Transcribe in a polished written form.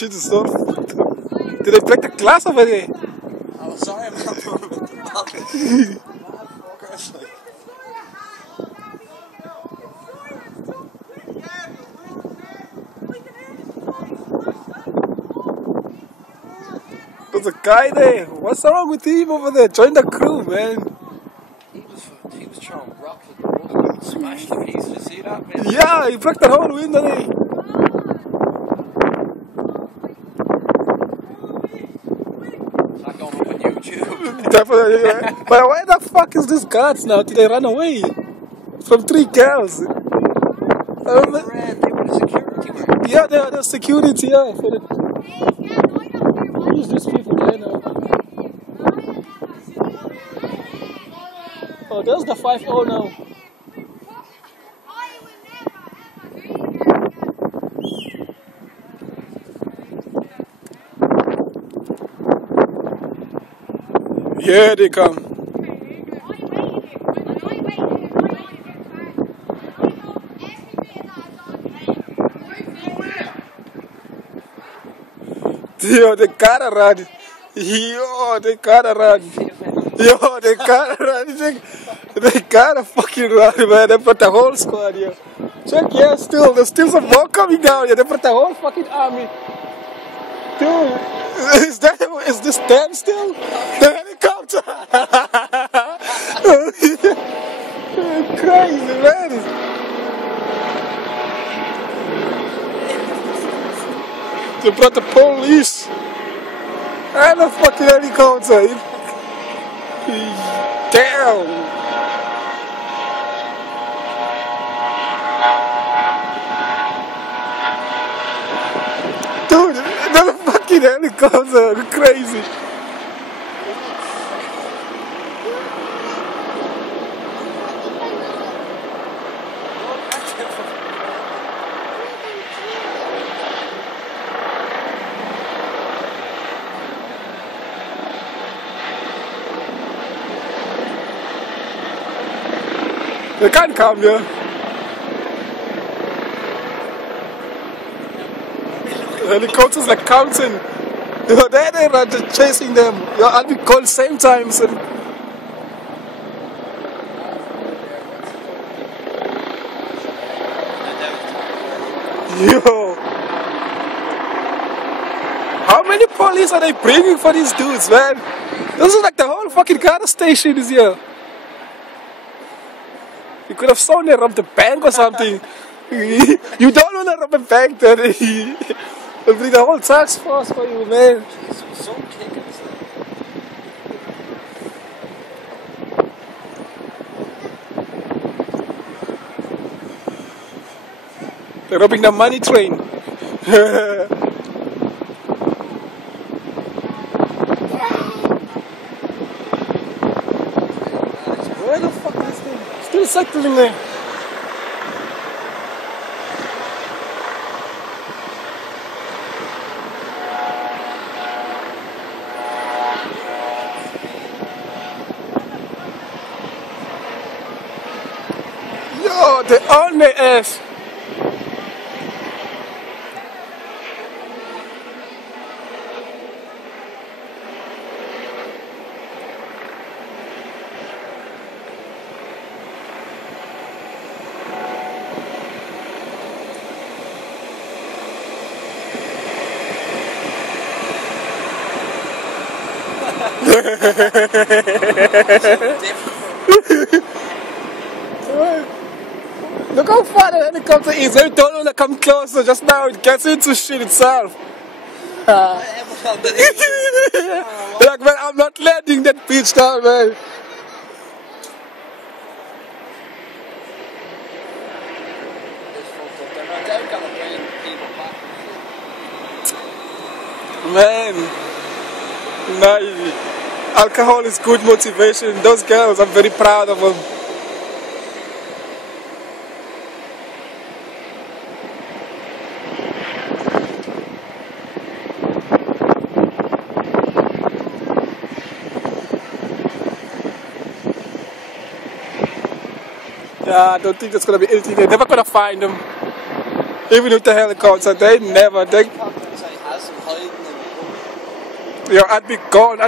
shit is so fucked up. Did they break the glass over there? Oh, sorry, I'm not There's a guy there. What's wrong with him over there? Join the crew, man. He was trying to rock the water and smash the piece. Did you see that, man? Yeah, he broke the whole window there. Is that going up on YouTube? Definitely, yeah. But why the fuck is this guards now? Did they run away from 3 girls? They were the security man. Yeah, they're security, yeah. For the... Who's these people there now? Oh, there's the 5-0 now. Here they come. Yo, they gotta run. Yo, they gotta run. Yo, they gotta run. They gotta fucking run, man. They put the whole squad here. Check, yeah, there's still some more coming down here. They put the whole fucking army. Dude, is this them still? The helicopter! Crazy, man. They brought the police and the fucking helicopter. Damn. Dude, another fucking helicopter. Crazy. They can't come here. The helicopters like counting. You know, they are just chasing them. I'll be called same times. And yo, how many police are they bringing for these dudes, man? This is like the whole fucking car station is here. You could have sworn they robbed the bank or something. You don't want to rob a bank, then they'll bring the whole task force for you, man. So kicking. They're robbing the money train. Where the fuck is this thing? Still settling there. Yo, they're on their ass. Look how far the helicopter is. I don't want to come closer. Just now it gets into shit itself. Like, man, I'm not letting that bitch down, man. Man, no, alcohol is good motivation. Those girls, I'm very proud of them. Yeah, I don't think there's gonna be anything. They're never gonna find them. Even with the helicopter, they never. Yo, I'd be gone.